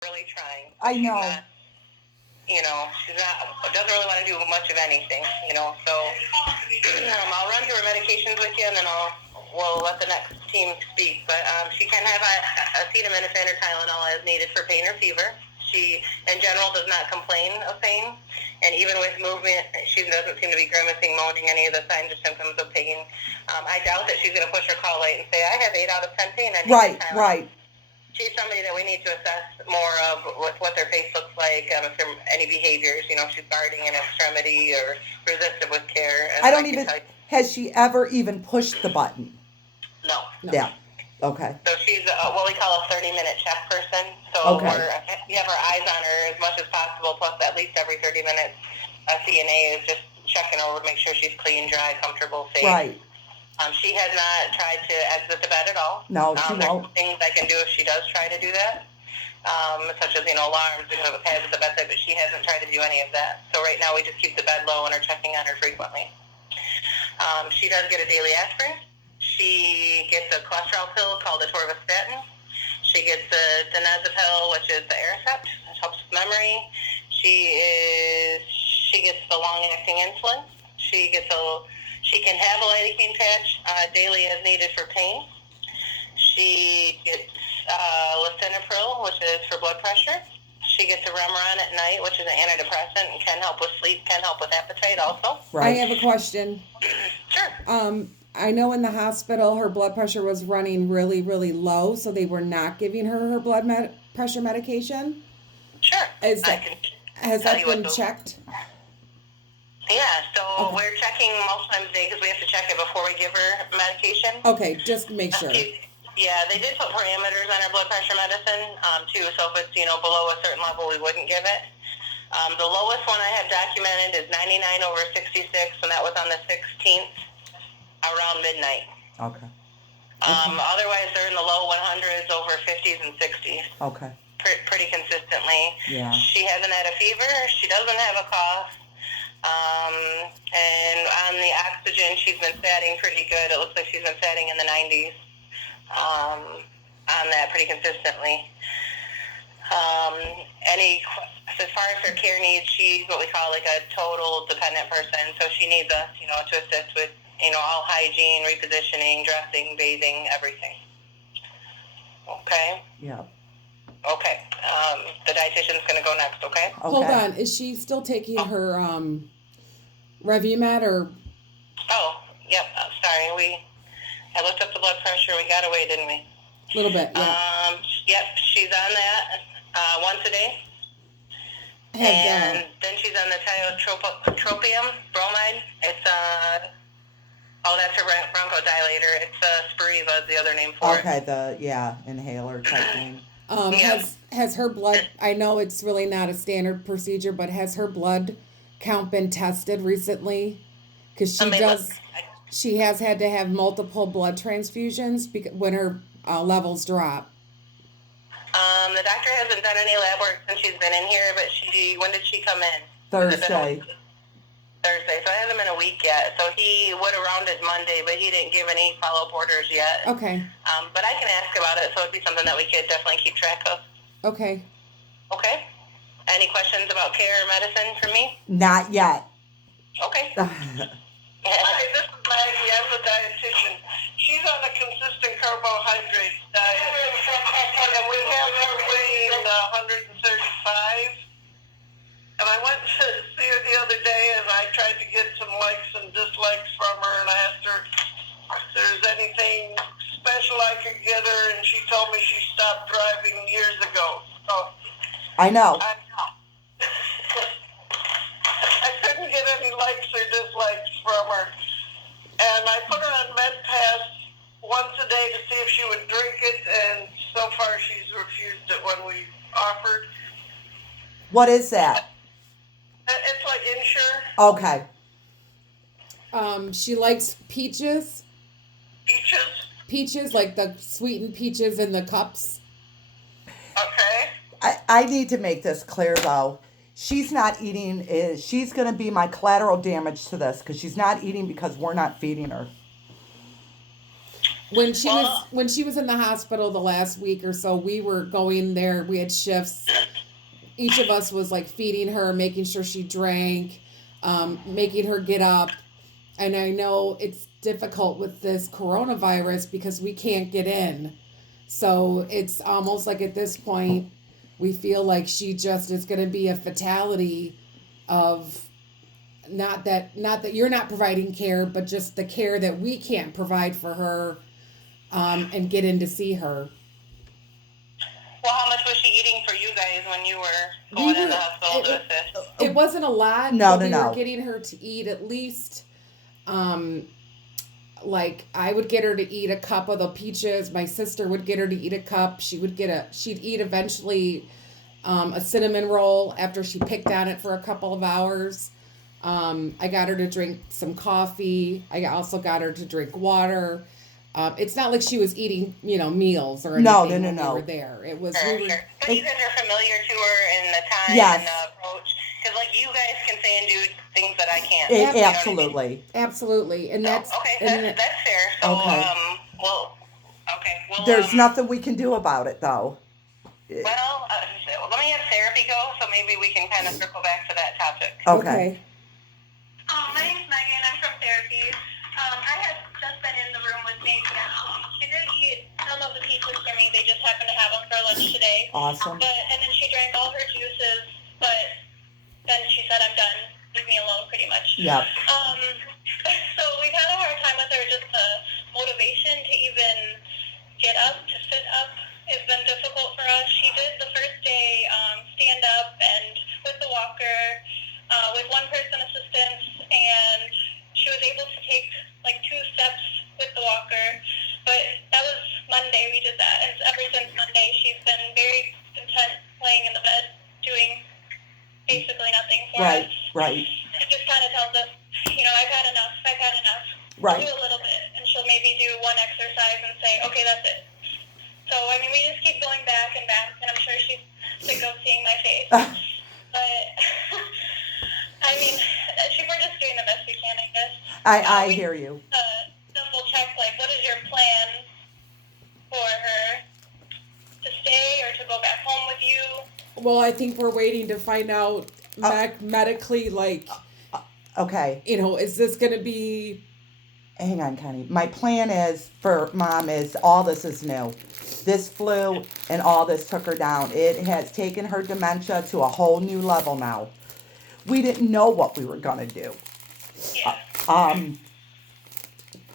really trying. I She's know. not, she's not, doesn't really want to do much of anything, so I'll run through her medications with you, and then we'll let the next team speak. But she can have acetaminophen or Tylenol as needed for pain or fever. She, in general, does not complain of pain, and even with movement, she doesn't seem to be grimacing, moaning, any of the signs or symptoms of pain. I doubt that she's going to push her call light and say, I have 8 out of 10 pain. I need Right, Tylenol. right. She's somebody that we need to assess more of what their face looks like, if there are any behaviors, if she's guarding an extremity or resistive with care. I don't even, has she ever even pushed the button? No. Yeah. Okay. So she's what we call a 30-minute check person. So you have our eyes on her as much as possible, plus at least every 30 minutes, a CNA is just checking over to make sure she's clean, dry, comfortable, safe. Right. She has not tried to exit the bed at all. No, she won't. There's things I can do if she does try to do that, such as, alarms, pads at the bedside, but she hasn't tried to do any of that. So right now we just keep the bed low and are checking on her frequently. She does get a daily aspirin. She gets a cholesterol pill called atorvastatin. She gets the diazepam, which is the Aricept, which helps with memory. She gets the long-acting insulin. She can have a lidocaine patch daily as needed for pain. She gets lisinopril, which is for blood pressure. She gets a Remeron at night, which is an antidepressant and can help with sleep, can help with appetite also. Right. I have a question. Sure. I know in the hospital her blood pressure was running really, really low, so they were not giving her blood pressure medication. Sure. Has that been checked? Yeah, so we're checking most times a day because we have to check it before we give her medication. Okay, just make sure. Yeah, they did put parameters on her blood pressure medicine, too, so if it's, below a certain level, we wouldn't give it. The lowest one I have documented is 99/66, and that was on the 16th around midnight. Okay. Otherwise, they're in the low 100s, over 50s and 60s. Okay. Pretty consistently. Yeah. She hasn't had a fever. She doesn't have a cough. And on the oxygen, she's been satting pretty good. It looks like she's been satting in the 90s on that pretty consistently. As far as her care needs, she's what we call like a total dependent person. So she needs us, to assist with, all hygiene, repositioning, dressing, bathing, everything. Okay? Yeah. Okay. The dietitian's going to go next, okay? Hold on. Is she still taking her Revumed or? Oh, yep. Sorry. I looked up the blood pressure. We got away, didn't we? A little bit, yeah. Yep. She's on that once a day. And then she's on the tiotropium bromide. It's that's her bronchodilator. It's Spiriva is the other name for it. Okay, inhaler type name. Has her blood, I know it's really not a standard procedure, but has her blood count been tested recently? Because she has had to have multiple blood transfusions when her levels drop. The doctor hasn't done any lab work since she's been in here, but when did she come in? Thursday. Thursday, so it hasn't been a week yet. So he would have rounded Monday, but he didn't give any follow-up orders yet. Okay. But I can ask about it, so it'd be something that we could definitely keep track of. Okay. Okay. Any questions about care or medicine for me? Not yet. Okay. Hi, this is Maggie. I'm the dietitian. She's on a consistent carbohydrate diet, and we have her weighing 135. And I went to see her the other day, and I tried to get some likes and dislikes from her, and I asked her if there's anything special I could get her, and she told me she stopped driving years ago. So I know. I couldn't get any likes or dislikes from her. And I put her on MedPass once a day to see if she would drink it, and so far she's refused it when we offered. What is that? It's like Ensure. Okay. She likes peaches. Peaches? Peaches, like the sweetened peaches in the cups. Okay. I need to make this clear, though. She's not eating. She's going to be my collateral damage to this because she's not eating because we're not feeding her. when she was in the hospital the last week or so, we were going there. We had shifts. Each of us was like feeding her, making sure she drank, making her get up. And I know it's difficult with this coronavirus because we can't get in. So it's almost like at this point, we feel like she just is going to be a fatality of not that you're not providing care, but just the care that we can't provide for her, and get in to see her. Well, how much was she eating for you guys when you were going in the hospital to assist? It wasn't a lot. No, but no, we no. were getting her to eat at least, like I would get her to eat a cup of the peaches. My sister would get her to eat a cup. She'd eat eventually a cinnamon roll after she picked on it for a couple of hours. I got her to drink some coffee. I also got her to drink water. It's not like she was eating, meals or anything No. when we were there. It was Sure. But you guys are familiar to her in the time Yes. and the approach. Because, like, you guys can say and do things that I can't. It, You know what I mean? absolutely. absolutely, and that's Okay, and that's fair. So, Okay. Well, There's nothing we can do about it, though. Well, let me have therapy go, so maybe we can kind of circle back to that topic. Okay. My name's Megan. I'm from therapy. I had just been in the room with Nancy actually. She did eat some of the peaches for me. They just happened to have them for lunch today. Awesome. And then she drank all her juices, but then she said, "I'm done. Leave me alone," pretty much. Yep. So we've had a hard time with her. Just the motivation to even get up, to sit up, has been difficult for us. She did the first day stand up and with the walker, with one person assistance, and she was able to take like 2 steps with the walker. But that was Monday we did that, and ever since Monday she's been very content laying in the bed doing basically nothing for us. Right. It just kind of tells us, I've had enough. Right. Do a little bit, and she'll maybe do one exercise and say, "Okay, that's it." So, we just keep going back, and I'm sure she's sick of seeing my face. But, we're just doing the best we can, I guess. I hear you. Double check, what is your plan for her to stay or to go back home with you? well, I think we're waiting to find out medically, Okay. is this going to be? Hang on, Connie. My plan is for Mom is all this is new. This flu and all this took her down. It has taken her dementia to a whole new level now. We didn't know what we were gonna do. Yeah.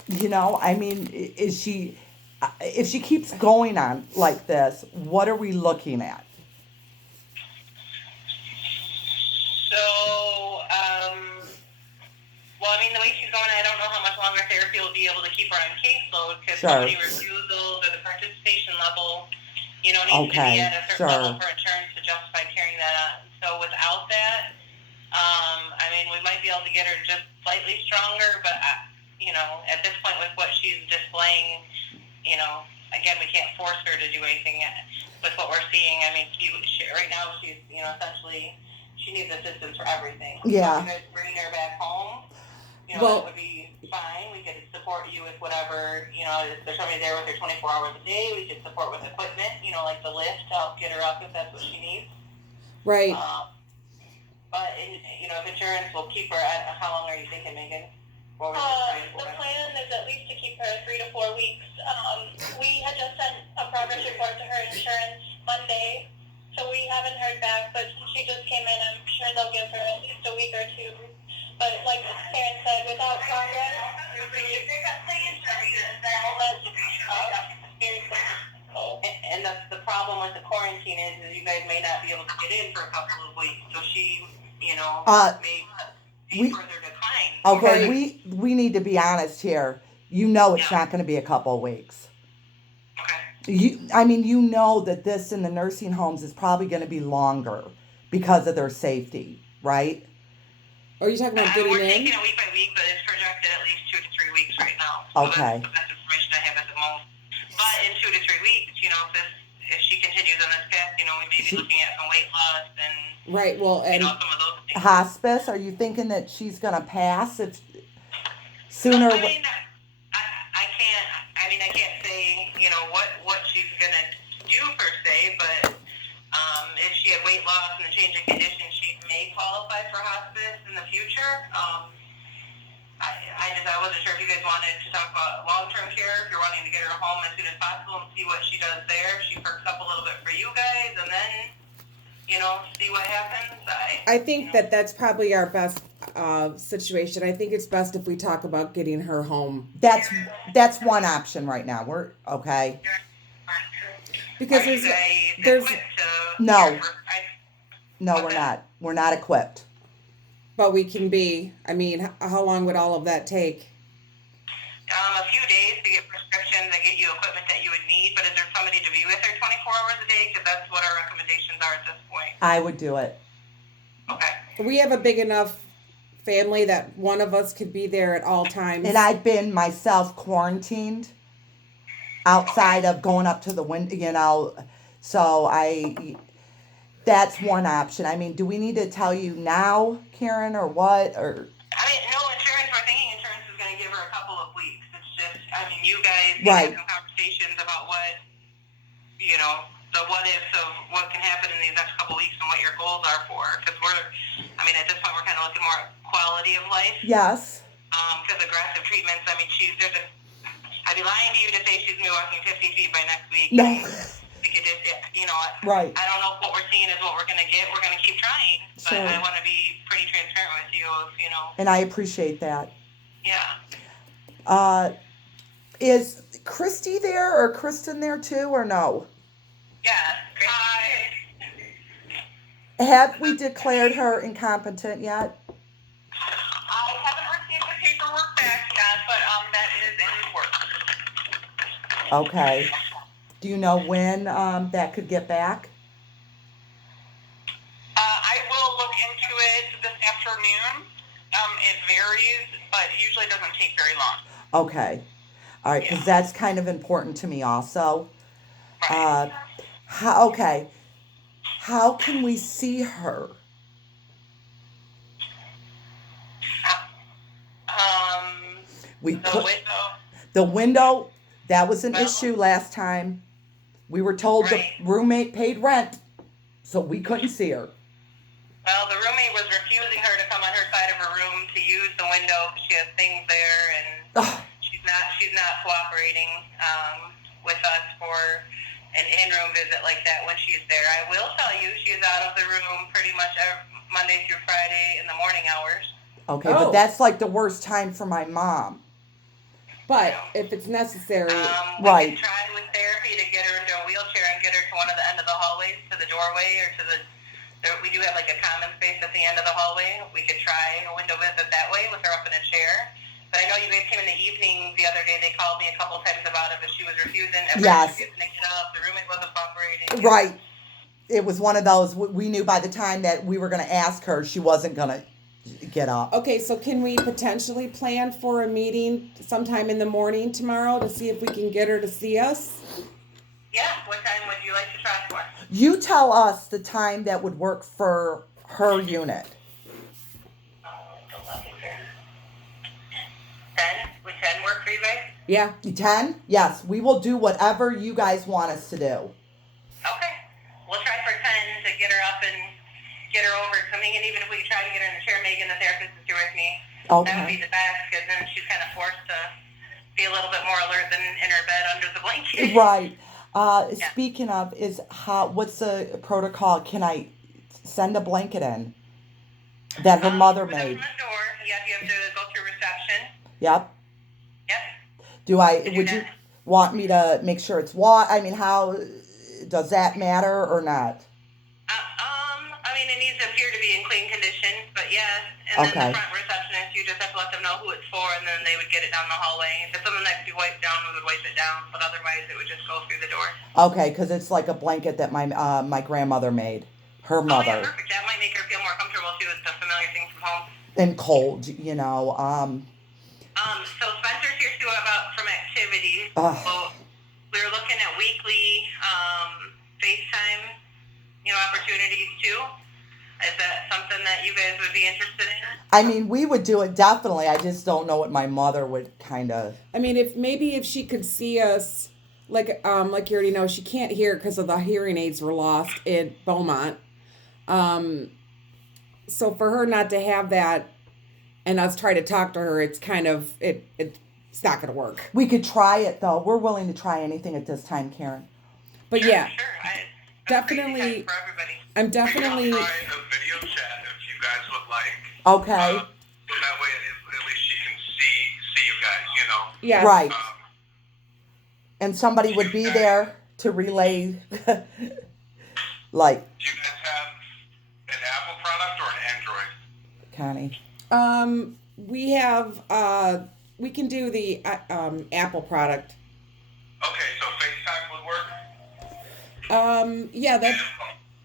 Is she? If she keeps going on like this, what are we looking at? So, the way she's going, I don't know how much longer therapy will be able to keep her on caseload because Sure. so many refusals or the participation level, needs to be at a certain level for insurance to justify carrying that on. So without that, we might be able to get her just slightly stronger, but, at this point with what she's displaying, again, we can't force her to do anything with what we're seeing. Right now she's, essentially, she needs assistance for everything. Yeah. So if you guys bring her back home, Well- that would be fine. We could support you with whatever, if there's somebody there with her 24 hours a day, we could support with equipment, like the lift to help get her up if that's what she needs. Right. But, if insurance will keep her how long are you thinking, Megan? What were you saying for The her? plan is at least to keep her 3 to 4 weeks. We had just sent a progress report to her insurance Monday, so we haven't heard back, but she just came in. I'm sure they'll give her at least a week or 2. But like Karen said, without progress, And the problem with the quarantine is you guys may not be able to get in for a couple of weeks, so she, may see further decline. Okay, Right. we need to be honest here. It's not going to be a couple of weeks. Okay. You know that this in the nursing homes is probably going to be longer because of their safety, right? Are you talking about getting We're in? taking it week by week, but it's projected at least 2 to 3 weeks right now. So Okay. That's the best information I have at the moment. But in 2 to 3 weeks, if she continues on this path, we may be looking at some weight loss and Right. Well, and some of those things. Hospice, are you thinking that she's going to pass if sooner? I can't weight loss and the change in condition, she may qualify for hospice in the future. I wasn't sure if you guys wanted to talk about long-term care, if you're wanting to get her home as soon as possible and see what she does there. She perks up a little bit for you guys, and then, see what happens. I think that's probably our best situation. I think it's best if we talk about getting her home That's one option right now. We're okay. because Are you there's guys equipped to No. care for- No, we're not. We're not equipped. but we can be. I mean, how long would all of that take? A few days to get prescriptions and get you equipment that you would need, but is there somebody to be with her 24 hours a day? Because that's what our recommendations are at this point. I would do it. Okay. We have a big enough family that one of us could be there at all times. And I've been myself quarantined outside of going up to the window, so that's one option. I mean, do we need to tell you now, Karen, or what? Or No insurance. We're thinking insurance is going to give her a couple of weeks. It's just, you guys Right. had some conversations about what, the what ifs of what can happen in these next couple of weeks and what your goals are for. Because at this point, we're kind of looking more at quality of life. yes, Because aggressive treatments, I'd be lying to you to say she's going to be walking 50 feet by next week. no, We could just, right. I don't know if what we're seeing is what we're going to get. We're going to keep trying. But Sure. I want to be pretty transparent with you And I appreciate that. yeah. Is Christy there or Kristen there too, or no? Yeah. Hi. Have we declared her incompetent yet? I haven't received the paperwork back yet, but that is in work. Okay. Do you know when that could get back? I will look into it this afternoon. It varies, but usually doesn't take very long. Okay. All right, because Yeah. that's kind of important to me also. Right. How can we see her? We The could. window. The window, that was an Well- issue last time. We were told Right. the roommate paid rent, so we couldn't see her. Well, the roommate was refusing her to come on her side of her room to use the window because she has things there, and Ugh, she's not cooperating with us for an in-room visit like that when she's there. I will tell you, she's out of the room pretty much Monday through Friday in the morning hours. okay, Oh. but that's like the worst time for my mom. But if it's necessary, We Right. could try with therapy to get her into a wheelchair and get her to one of the end of the hallways, to the doorway, or we do have like a common space at the end of the hallway. We could try a window visit that way with her up in a chair. But I know you guys came in the evening the other day. They called me a couple times about it, but she was refusing. Yes. Refusing to get up. The roommate wasn't cooperating. Right. It was one of those, we knew by the time that we were going to ask her, she wasn't going to get up. okay, so can we potentially plan for a meeting sometime in the morning tomorrow to see if we can get her to see us? Yeah. What time would you like to try for? You tell us the time that would work for her unit. 10? Would 10 work for you guys? Yeah. 10? Yes, we will do whatever you guys want us to do. Okay. We'll try for 10 to get her up and get her over. So I'm thinking even if we could try to get her in the chair, Megan, the therapist, is here with me. That would Okay. be the best, because then she's kind of forced to be a little bit more alert than in her bed under the blanket. Right. Yeah. Speaking of, what's the protocol? Can I send a blanket in that her mother For the made? front door, yep, you have to go through reception. Yep. Yep. Would you want me to make sure it's how does that matter or not? It needs to appear to be in clean condition, but yes. And Okay. then the front receptionist, you just have to let them know who it's for, and then they would get it down the hallway. If it's something that could be wiped down, we would wipe it down, but otherwise it would just go through the door. Okay, because it's like a blanket that my grandmother made, her Oh, yeah, mother, perfect. That might make her feel more comfortable, too. It's a familiar thing from home. and cold, So Spencer's here, too, from activities. Ugh. So we were looking at weekly FaceTime, opportunities, too. Is that something that you guys would be interested in? We would do it definitely. I just don't know what my mother would kind of. I mean, if she could see us, like you already know, she can't hear because of the hearing aids were lost in Beaumont. So for her not to have that and us try to talk to her, it's kind of, it's not going to work. We could try it though. We're willing to try anything at this time, Karen. But Sure, yeah, sure. definitely, For everybody. I'm We definitely, can try a video chat if you guys would like. Okay. So that way, at least she can see you guys. You know. yes. Right. Um, And somebody would be there to relay, like, do you guys have an Apple product or an Android? Connie. We have, we can do the Apple product. Okay, so FaceTime would work. Yeah, that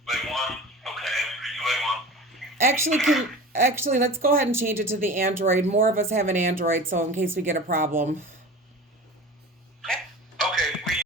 Like one. Okay. Like one. actually let's go ahead and change it to the Android. More of us have an Android, so in case we get a problem.